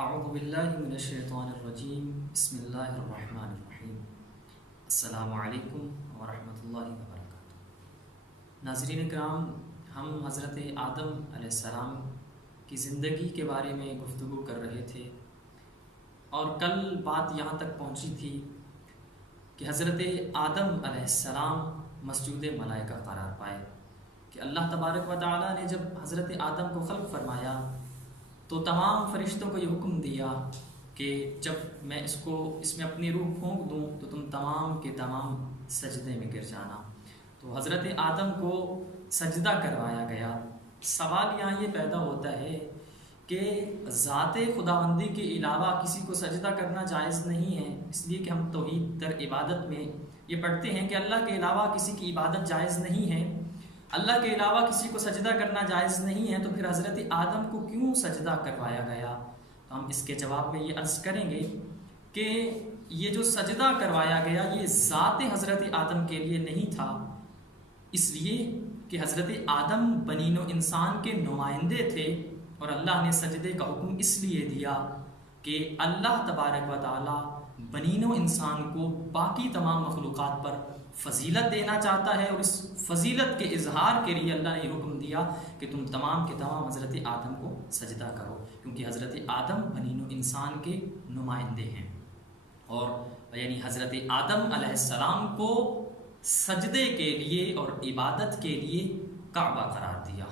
اعوذ باللہ من الشیطان الرجیم بسم اللہ الرحمن الرحیم السلام علیکم ورحمۃ اللہ وبرکاتہ۔ ناظرین کرام، ہم حضرت آدم علیہ السلام کی زندگی کے بارے میں گفتگو کر رہے تھے اور کل بات یہاں تک پہنچی تھی کہ حضرت آدم علیہ السلام مسجود ملائکہ قرار پائے کہ اللہ تبارک و تعالیٰ نے جب حضرت آدم کو خلق فرمایا تو تمام فرشتوں کو یہ حکم دیا کہ جب میں اس میں اپنی روح پھونک دوں تو تم تمام کے تمام سجدے میں گر جانا۔ تو حضرت آدم کو سجدہ کروایا گیا۔ سوال یہاں یہ پیدا ہوتا ہے کہ ذات خداوندی کے علاوہ کسی کو سجدہ کرنا جائز نہیں ہے، اس لیے کہ ہم توحید در عبادت میں یہ پڑھتے ہیں کہ اللہ کے علاوہ کسی کی عبادت جائز نہیں ہے، اللہ کے علاوہ کسی کو سجدہ کرنا جائز نہیں ہے، تو پھر حضرت آدم کو کیوں سجدہ کروایا گیا؟ تو ہم اس کے جواب میں یہ عرض کریں گے کہ یہ جو سجدہ کروایا گیا یہ ذات حضرت آدم کے لیے نہیں تھا، اس لیے کہ حضرت آدم بنین و انسان کے نمائندے تھے اور اللہ نے سجدے کا حکم اس لیے دیا کہ اللہ تبارک و تعالی بنین و انسان کو باقی تمام مخلوقات پر فضیلت دینا چاہتا ہے، اور اس فضیلت کے اظہار کے لیے اللہ نے یہ حکم دیا کہ تم تمام کے تمام حضرت آدم کو سجدہ کرو، کیونکہ حضرت آدم بنین و انسان کے نمائندے ہیں، اور یعنی حضرت آدم علیہ السلام کو سجدے کے لیے اور عبادت کے لیے کعبہ قرار دیا،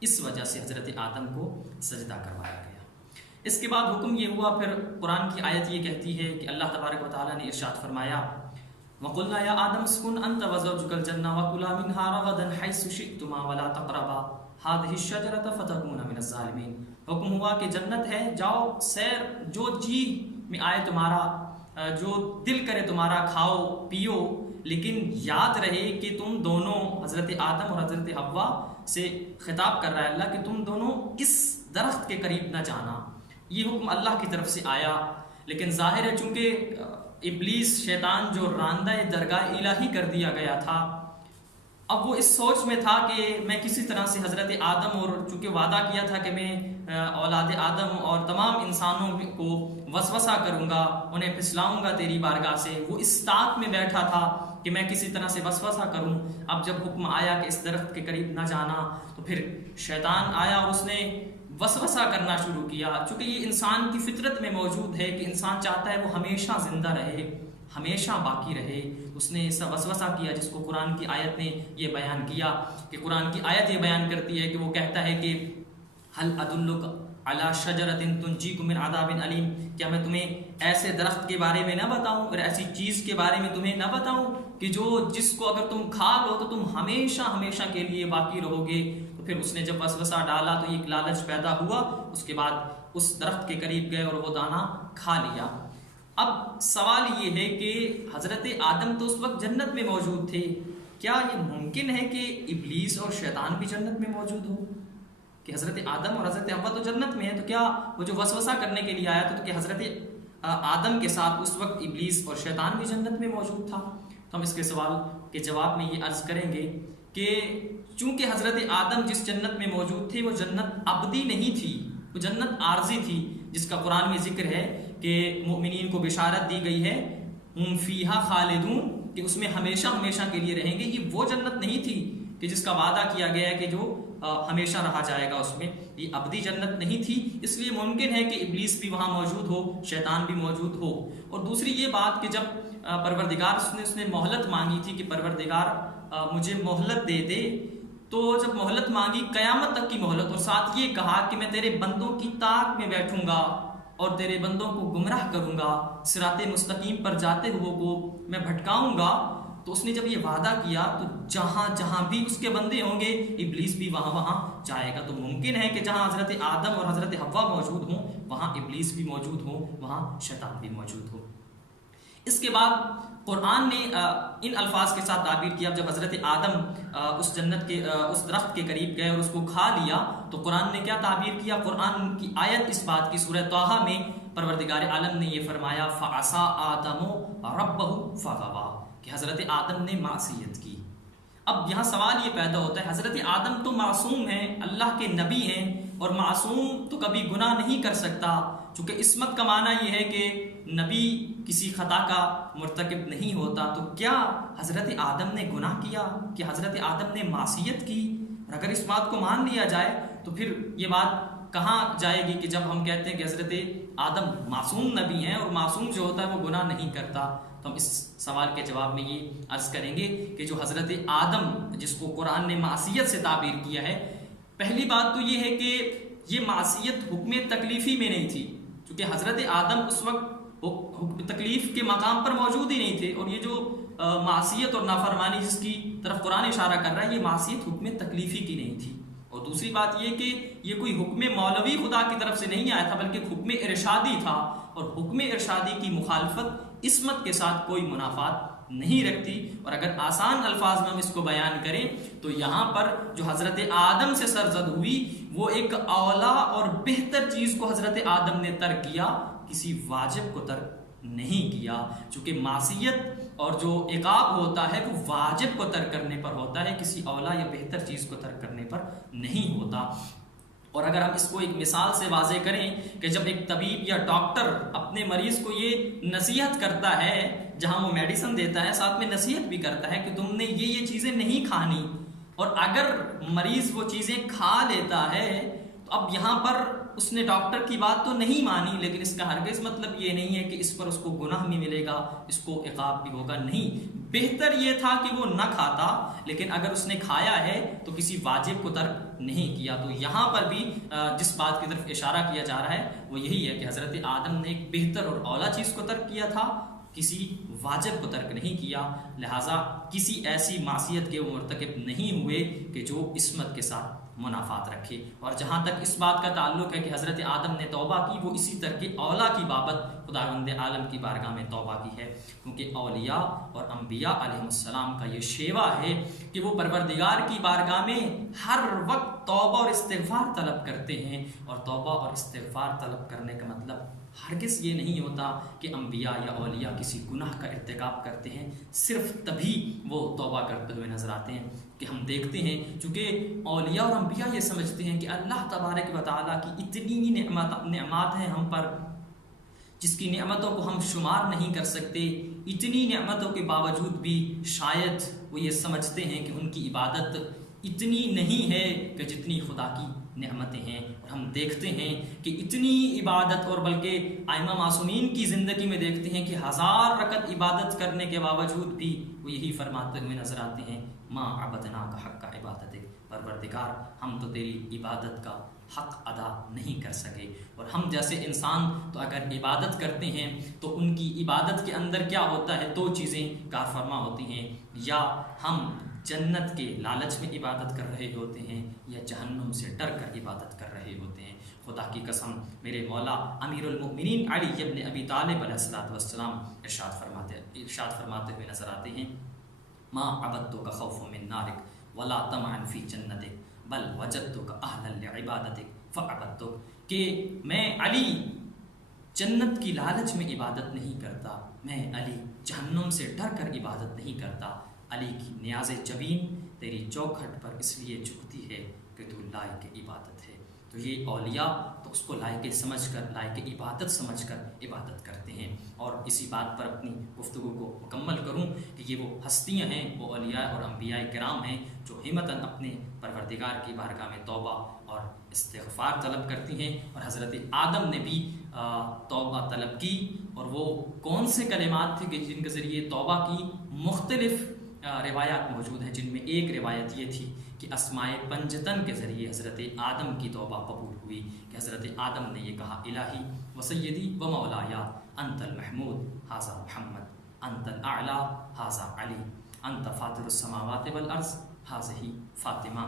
اس وجہ سے حضرت آدم کو سجدہ کروایا گیا۔ اس کے بعد حکم یہ ہوا، پھر قرآن کی آیت یہ کہتی ہے کہ اللہ تبارک و تعالیٰ نے ارشاد فرمایا وَقُلْنَا يَا آدَمُ اسْكُنْ أَنْتَ وَزَوْجُكَ الْجَنَّةَ وَكُلَا مِنْهَا رَغَدًا حَيْثُ شِئْتُمَا وَلَا تَقْرَبَا هَٰذِهِ الشَّجَرَةَ فَتَكُونَا مِنَ الظَّالِمِينَ۔ حکم ہوا کہ جنت ہے، جاؤ سیر، جو جی میں آئے تمہارا، جو دل کرے تمہارا کھاؤ پیو، لیکن یاد رہے کہ تم دونوں، حضرت آدم اور حضرت حوا سے خطاب کر رہا ہے اللہ کہ تم دونوں اس درخت کے قریب نہ جانا۔ یہ حکم اللہ کی طرف سے آیا، لیکن ظاہر ہے چونکہ ابلیس شیطان جو راندہ درگاہ الہی کر دیا گیا تھا، اب وہ اس سوچ میں تھا کہ میں کسی طرح سے حضرت آدم، اور چونکہ وعدہ کیا تھا کہ میں اولاد آدم اور تمام انسانوں کو وسوسہ کروں گا، انہیں پھسلاؤں گا تیری بارگاہ سے، وہ اس طاق میں بیٹھا تھا کہ میں کسی طرح سے وسوسہ کروں۔ اب جب حکم آیا کہ اس درخت کے قریب نہ جانا، تو پھر شیطان آیا اور اس نے وسوسہ کرنا شروع کیا، چونکہ یہ انسان کی فطرت میں موجود ہے کہ انسان چاہتا ہے وہ ہمیشہ زندہ رہے، ہمیشہ باقی رہے۔ اس نے ایسا وسوسہ کیا جس کو قرآن کی آیت نے یہ بیان کیا کہ قرآن کی آیت یہ بیان کرتی ہے کہ وہ کہتا ہے کہ هل ادلک علی شجرۃ تنجیکم من عذاب علیم، کیا میں تمہیں ایسے درخت کے بارے میں نہ بتاؤں اور ایسی چیز کے بارے میں تمہیں نہ بتاؤں کہ جس کو اگر تم کھا لو تو تم ہمیشہ ہمیشہ کے لیے باقی رہو گے؟ تو پھر اس نے جب وسوسہ ڈالا تو ایک لالچ پیدا ہوا، اس کے بعد اس درخت کے قریب گئے اور وہ دانہ کھا لیا۔ اب سوال یہ ہے کہ حضرت آدم تو اس وقت جنت میں موجود تھے، کیا یہ ممکن ہے کہ ابلیس اور شیطان بھی جنت میں موجود ہو؟ کہ حضرت آدم اور حضرت حوا تو جنت میں ہیں، تو کیا وہ جو وسوسہ کرنے کے لیے آیا تھا تو کہ حضرت آدم کے ساتھ اس وقت ابلیس اور شیطان بھی جنت میں موجود تھا؟ تو ہم اس کے سوال کے جواب میں یہ عرض کریں گے کہ چونکہ حضرت آدم جس جنت میں موجود تھے وہ جنت ابدی نہیں تھی، وہ جنت عارضی تھی، جس کا قرآن میں ذکر ہے کہ مومنین کو بشارت دی گئی ہے ہم فیہا خالدون، کہ اس میں ہمیشہ ہمیشہ کے لیے رہیں گے۔ یہ وہ جنت نہیں تھی کہ جس کا وعدہ کیا گیا ہے کہ جو ہمیشہ رہا جائے گا اس میں، یہ ابدی جنت نہیں تھی، اس لیے ممکن ہے کہ ابلیس بھی وہاں موجود ہو، شیطان بھی موجود ہو۔ اور دوسری یہ بات کہ جب پروردگار اس نے مہلت مانگی تھی کہ پروردگار مجھے مہلت دے دے، تو جب مہلت مانگی قیامت تک کی مہلت، اور ساتھ یہ کہا کہ میں تیرے بندوں کی طاق میں بیٹھوں گا اور تیرے بندوں کو گمراہ کروں گا، صراط مستقیم پر جاتے ہوئے کو میں بھٹکاؤں گا، تو اس نے جب یہ وعدہ کیا تو جہاں جہاں بھی اس کے بندے ہوں گے ابلیس بھی وہاں وہاں جائے گا۔ تو ممکن ہے کہ جہاں حضرت آدم اور حضرت حوا موجود ہوں وہاں ابلیس بھی موجود ہو، وہاں شیطان بھی موجود ہو۔ اس کے بعد قرآن نے ان الفاظ کے ساتھ تعبیر کیا، جب حضرت آدم اس جنت کے اس درخت کے قریب گئے اور اس کو کھا لیا تو قرآن نے کیا تعبیر کیا؟ قرآن کی آیت اس بات کی سورہ طٰہٰ میں پروردگار عالم نے یہ فرمایا فَعَصَىٰ آدَمُ رَبَّهُ فَغَوَىٰ، کہ حضرت آدم نے معصیت کی۔ اب یہاں سوال یہ پیدا ہوتا ہے، حضرت آدم تو معصوم ہیں، اللہ کے نبی ہیں، اور معصوم تو کبھی گناہ نہیں کر سکتا، چونکہ عصمت کا معنی یہ ہے کہ نبی کسی خطا کا مرتکب نہیں ہوتا، تو کیا حضرت آدم نے گناہ کیا؟ کہ حضرت آدم نے معصیت کی؟ اور اگر اس بات کو مان لیا جائے تو پھر یہ بات کہاں جائے گی کہ جب ہم کہتے ہیں کہ حضرت آدم معصوم نبی ہیں اور معصوم جو ہوتا ہے وہ گناہ نہیں کرتا؟ تو ہم اس سوال کے جواب میں یہ عرض کریں گے کہ جو حضرت آدم جس کو قرآن نے معصیت سے تعبیر کیا ہے، پہلی بات تو یہ ہے کہ یہ معصیت حکم تکلیفی میں نہیں تھی، چونکہ حضرت آدم اس وقت تکلیف کے مقام پر موجود ہی نہیں تھے، اور یہ جو معصیت اور نافرمانی جس کی طرف قرآن اشارہ کر رہا ہے، یہ معصیت حکم تکلیفی کی نہیں تھی۔ اور دوسری بات یہ کہ یہ کوئی حکم مولوی خدا کی طرف سے نہیں آیا تھا، بلکہ حکم ارشادی تھا، اور حکم ارشادی کی مخالفت عصمت کے ساتھ کوئی منافات نہیں رکھتی۔ اور اگر آسان الفاظ میں ہم اس کو بیان کریں تو یہاں پر جو حضرت آدم سے سرزد ہوئی وہ ایک اولا اور بہتر چیز کو حضرت آدم نے ترک کیا، کسی واجب کو ترک نہیں کیا، چونکہ معصیت اور جو عقاب ہوتا ہے وہ واجب کو ترک کرنے پر ہوتا ہے، کسی اولا یا بہتر چیز کو ترک کرنے پر نہیں ہوتا۔ اور اگر ہم اس کو ایک مثال سے واضح کریں کہ جب ایک طبیب یا ڈاکٹر اپنے مریض کو یہ نصیحت کرتا ہے، جہاں وہ میڈیسن دیتا ہے ساتھ میں نصیحت بھی کرتا ہے کہ تم نے یہ چیزیں نہیں کھانی، اور اگر مریض وہ چیزیں کھا لیتا ہے تو اب یہاں پر اس نے ڈاکٹر کی بات تو نہیں مانی، لیکن اس کا ہرگز مطلب یہ نہیں ہے کہ اس پر اس کو گناہ بھی ملے گا، اس کو عقاب بھی ہوگا، نہیں۔ بہتر یہ تھا کہ وہ نہ کھاتا، لیکن اگر اس نے کھایا ہے تو کسی واجب کو ترک نہیں کیا۔ تو یہاں پر بھی جس بات کی طرف اشارہ کیا جا رہا ہے وہ یہی ہے کہ حضرت آدم نے ایک بہتر اور اولا چیز کو ترک کیا تھا، کسی واجب کو ترک نہیں کیا، لہٰذا کسی ایسی معصیت کے وہ مرتکب نہیں ہوئے کہ جو عصمت کے ساتھ منافات رکھے۔ اور جہاں تک اس بات کا تعلق ہے کہ حضرت آدم نے توبہ کی، وہ اسی طرح کے اولا کی بابت خداوند عالم کی بارگاہ میں توبہ کی ہے، کیونکہ اولیاء اور انبیاء علیہ السلام کا یہ شیوا ہے کہ وہ پروردگار کی بارگاہ میں ہر وقت توبہ اور استغفار طلب کرتے ہیں، اور توبہ اور استغفار طلب کرنے کا مطلب ہرگز یہ نہیں ہوتا کہ انبیاء یا اولیاء کسی گناہ کا ارتکاب کرتے ہیں صرف تبھی وہ توبہ کرتے ہوئے نظر آتے ہیں، کہ ہم دیکھتے ہیں چونکہ اولیاء اور انبیاء یہ سمجھتے ہیں کہ اللہ تبارک و تعالیٰ کی اتنی نعمات ہیں ہم پر جس کی نعمتوں کو ہم شمار نہیں کر سکتے، اتنی نعمتوں کے باوجود بھی شاید وہ یہ سمجھتے ہیں کہ ان کی عبادت اتنی نہیں ہے کہ جتنی خدا کی نعمتیں ہیں۔ اور ہم دیکھتے ہیں کہ اتنی عبادت، اور بلکہ ائمہ معصومین کی زندگی میں دیکھتے ہیں کہ 1000 رکعت عبادت کرنے کے باوجود بھی وہ یہی فرماتے ہوئے نظر آتے ہیں، ما عبدناک حق عبادتک، پروردگار ہم تو تیری عبادت کا حق ادا نہیں کر سکے۔ اور ہم جیسے انسان تو اگر عبادت کرتے ہیں تو ان کی عبادت کے اندر کیا ہوتا ہے، 2 چیزیں کار فرما ہوتی ہیں، یا ہم جنت کے لالچ میں عبادت کر رہے ہوتے ہیں یا جہنم سے ڈر کر عبادت کر رہے ہوتے ہیں۔ خدا کی قسم میرے مولا امیر المؤمنین علی ابن ابی طالب علیہ السلام ارشاد فرماتے ہوئے نظر آتے ہیں، ما عبدتک خوف من نارک ولا طمعا فی جنتک بل وجدتک اہلا لعبادتک فعبدتک، کہ میں علی جنت کی لالچ میں عبادت نہیں کرتا، میں علی جہنم سے ڈر کر عبادت نہیں کرتا، علی کی نیاز جبین تیری چوکھٹ پر اس لیے جھکتی ہے کہ تو لائق عبادت ہے۔ تو یہ اولیاء تو اس کو لائق سمجھ کر، لائق عبادت سمجھ کر عبادت کرتے ہیں۔ اور اسی بات پر اپنی گفتگو کو مکمل کروں کہ یہ وہ ہستیاں ہیں، وہ اولیاء اور انبیاء کرام ہیں جو ہمتاً اپنے پروردگار کی بارگاہ میں توبہ اور استغفار طلب کرتی ہیں۔ اور حضرت آدم نے بھی توبہ طلب کی، اور وہ کون سے کلمات تھے کہ جن کے ذریعے توبہ کی؟ مختلف روایات موجود ہیں، جن میں ایک روایت یہ تھی کہ اسماء پنجتن کے ذریعے حضرت آدم کی توبہ قبول ہوئی، کہ حضرت آدم نے یہ کہا، الہی و سیدی و مولایا انت المحمود ھذا محمد، انت الاعلی ھذا علی، انت فاطر السماوات والارض ھذہ فاطمہ،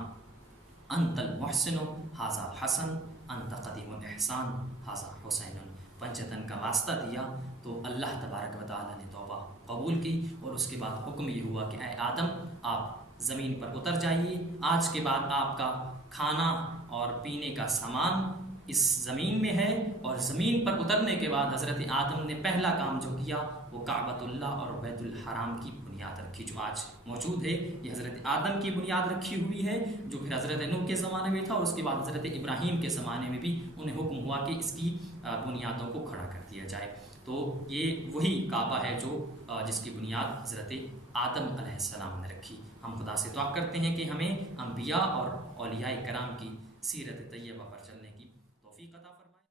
انت المحسن ھذا حسن، انت قدیم الاحسان ھذا حسین۔ پنجتن کا واسطہ دیا تو اللہ تبارک و تعالیٰ نے توبہ قبول کی، اور اس کے بعد حکم یہ ہوا کہ اے آدم آپ زمین پر اتر جائیے، آج کے بعد آپ کا کھانا اور پینے کا سامان اس زمین میں ہے۔ اور زمین پر اترنے کے بعد حضرت آدم نے پہلا کام جو کیا وہ کعبۃ اللہ اور بیت الحرام کی بنیاد بنیاد رکھی جو آج موجود ہے یہ حضرت آدم کی بنیاد رکھی ہوئی ہے، جو پھر حضرت نوح کے زمانے میں تھا اور اس کے بعد حضرت ابراہیم کے زمانے میں بھی انہیں حکم ہوا کہ اس کی بنیادوں کو کھڑا کر دیا جائے۔ تو یہ وہی کعبہ ہے جو جس کی بنیاد حضرت آدم علیہ السلام نے رکھی۔ ہم خدا سے دعا کرتے ہیں کہ ہمیں انبیاء اور اولیاء کرام کی سیرت طیبہ پر چلنے